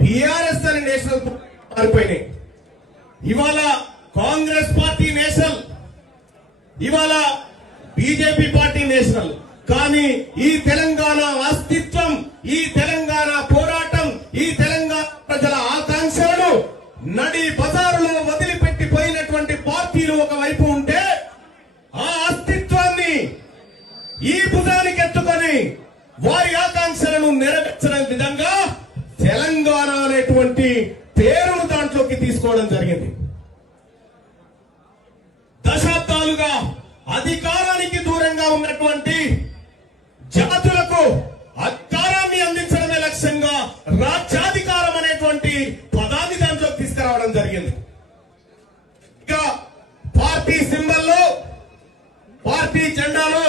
బిఆర్ఎస్ అనే నేషనల్ మారిపోయినాయి. ఇవాళ కాంగ్రెస్ పార్టీ నేషనల్ ఇవాళ బీజేపీ పార్టీ నేషనల్. కానీ ఈ తెలంగాణ అస్తిత్వం ఈ తెలంగాణ పోరాటం ఈ తెలంగాణ ప్రజల ఆకాంక్షలను నడి బజారులో వదిలిపెట్టిపోయినటువంటి పార్టీలు ఒకవైపు ఉంటే ఆ అస్తిత్వాన్ని ఈ భుజానికి ఎత్తుకొని వారి ఆకాంక్షలను నెరవేర్చడం విధంగా తెలంగాణ అనేటువంటి పేరును దాంట్లోకి తీసుకోవడం జరిగింది. దశాబ్దాలుగా అధికారానికి దూరంగా ఉన్నటువంటి జాతులకు అధికారాన్ని అందించడమే లక్ష్యంగా రాజ్యాధికారం అనేటువంటి పదాన్ని దాంట్లోకి తీసుకురావడం జరిగింది. ఇక పార్టీ సింబల్లో పార్టీ జెండాలో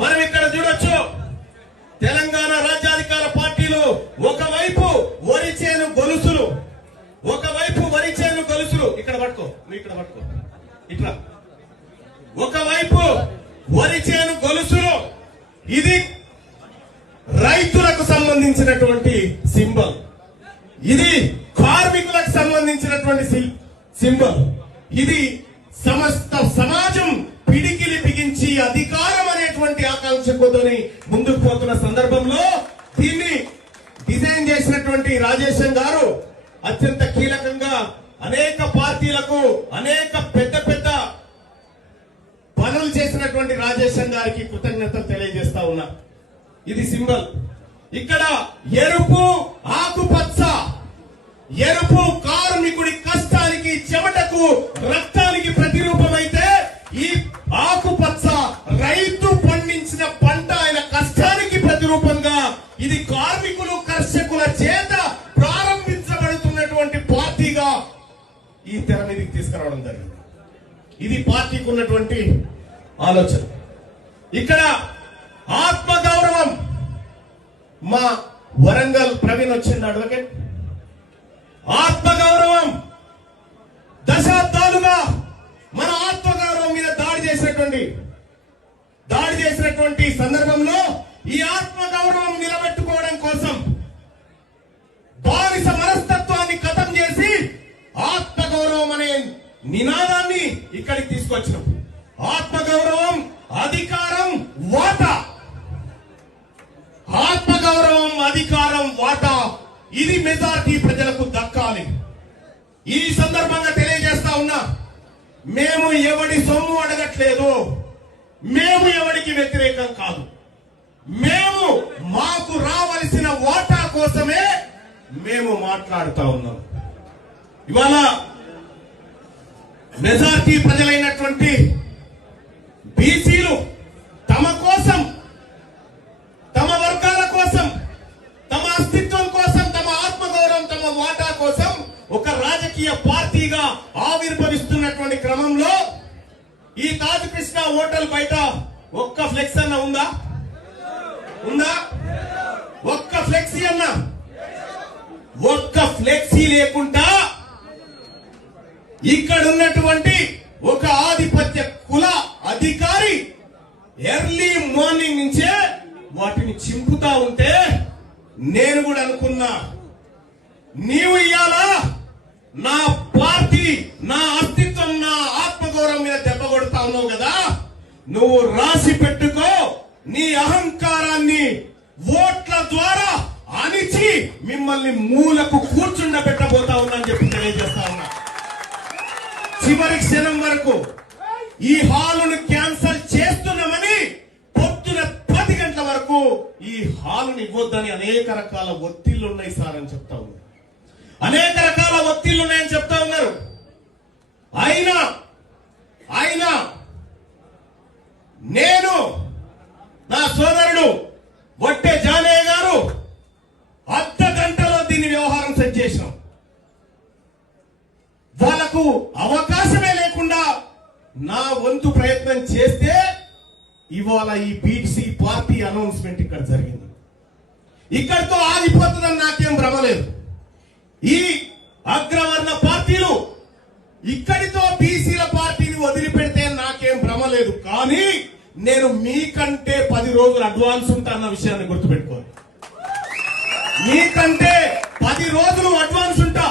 మనం ఇక్కడ చూడొచ్చు. ఇట్లా. ఒకవైపు వరి చేను గొలుసులు ఇది రైతులకు సంబంధించినటువంటి సింబల్. ఇది కార్మికులకు సంబంధించినటువంటి సింబల్. ఇది సమస్త సమాజం పిడికిలి బిగించి అధికారం అనేటువంటి ఆకాంక్షతోని ముందుకు పోతున్న సందర్భంలో దీన్ని డిజైన్ చేసినటువంటి రాజేశం గారు అత్యంత కీలకంగా అనేక పార్టీలకు అనేక పెద్ద పెద్ద పనులు చేసినటువంటి రాజేశం గారికి కృతజ్ఞతలు తెలియజేస్తా ఉన్నా. ఇది సింబల్. ఇక్కడ ఎరుపు ఆకుపచ్చ ఎరుపు కార్మికుడి కష్టానికి చెమటకు రక్తానికి ప్రతిరూపమైతే ఈ ఆకుపచ్చ రైతు పండించిన పంట ఆయన కష్టానికి ప్రతిరూపంగా ఇది కార్మికులు కర్షకుల చేత ప్రారంభించబడుతున్నటువంటి పార్టీగా ఈ తెర మీదకి తీసుకురావడం జరిగింది. ఇది పార్టీకి ఉన్నటువంటి ఆలోచన. ఇక్కడ ఆత్మగౌరవం. మా వరంగల్ ప్రవీణ్ వచ్చింది అడ్వకేట్. ఆత్మగౌరవం. దశాబ్దాలుగా మన ఆత్మగౌరవం మీద దాడి చేసినటువంటి దాడి చేసినటువంటి సందర్భంలో ఈ ఆత్మగౌరవం నిలబెట్టుకోవడం కోసం బానిస మనస్తత్వాన్ని కథం చేసి ఆత్మగౌరవం అనే నినాదాన్ని ఇక్కడికి తీసుకొచ్చినాం. ఆత్మగౌరవం అధికారం వాటా. ఆత్మగౌరవం అధికారం వాటా. ఇది మెజార్టీ ప్రజలకు దక్కాలి. ఈ సందర్భంగా తెలియజేస్తా ఉన్నా మేము ఎవడి సొమ్ము అడగట్లేదు. మేము ఎవడికి వ్యతిరేకం కాదు. మేము మాకు రావలసిన వాటా కోసమే మేము మాట్లాడుతా ఉన్నాం. ఇవాళ మెజార్టీ ప్రజలైనటువంటి బీసీలు తమ కోసం తమ వర్గాల కోసం తమ అస్తిత్వం కోసం తమ ఆత్మగౌరవం తమ వాటా కోసం ఒక రాజకీయ పార్టీగా ఆవిర్భవిస్తున్నటువంటి క్రమంలో ఈ తాజకృష్ణ హోటల్ బయట ఒక్క ఫ్లెక్స్ అన్న ఉందా? ఉందా? ఒక్క ఫ్లెక్సీ అన్న? ఒక్క ఫ్లెక్సీ లేకుండా ఇక్కడ ఉన్నటువంటి ఒక ఆధిపత్య కుల అధికారి ఎర్లీ మార్నింగ్ నుంచే వాటిని చింపుతా ఉంటే నేను కూడా అనుకున్నా. నీవు ఇయ్యాలా? నువ్వు రాసి పెట్టుకో. నీ అహంకారాన్ని ఓట్ల ద్వారా అణిచి మిమ్మల్ని మూలకు కూర్చుండబెట్టబోతా పెట్టబోతా ఉందని చెప్పి తెలియజేస్తా ఉన్నా. చివరి క్షణం వరకు ఈ హాలును క్యాన్సల్ చేస్తున్నామని పొద్దున పది గంటల వరకు ఈ హాలుని ఇవ్వద్దని అనేక రకాల ఒత్తిళ్ళు ఉన్నాయి సార్ అని చెప్తా ఉన్నారు అనేక రకాల ఒత్తిళ్ళు చేస్తే ఇవాళ ఈ బీసీ పార్టీ అనౌన్స్మెంట్ ఇక్కడ జరిగింది. ఇక్కడితో ఆగిపోతుందని నాకేం భ్రమలేదు ఈ అగ్రవర్ణ పార్టీలు ఇక్కడితో బీసీల పార్టీని వదిలిపెడితే నాకేం భ్రమ లేదు. కానీ నేను మీకంటే పది రోజులు అడ్వాన్స్ ఉంటా అన్న విషయాన్ని గుర్తుపెట్టుకోండి మీకంటే పది రోజులు అడ్వాన్స్ ఉంటా.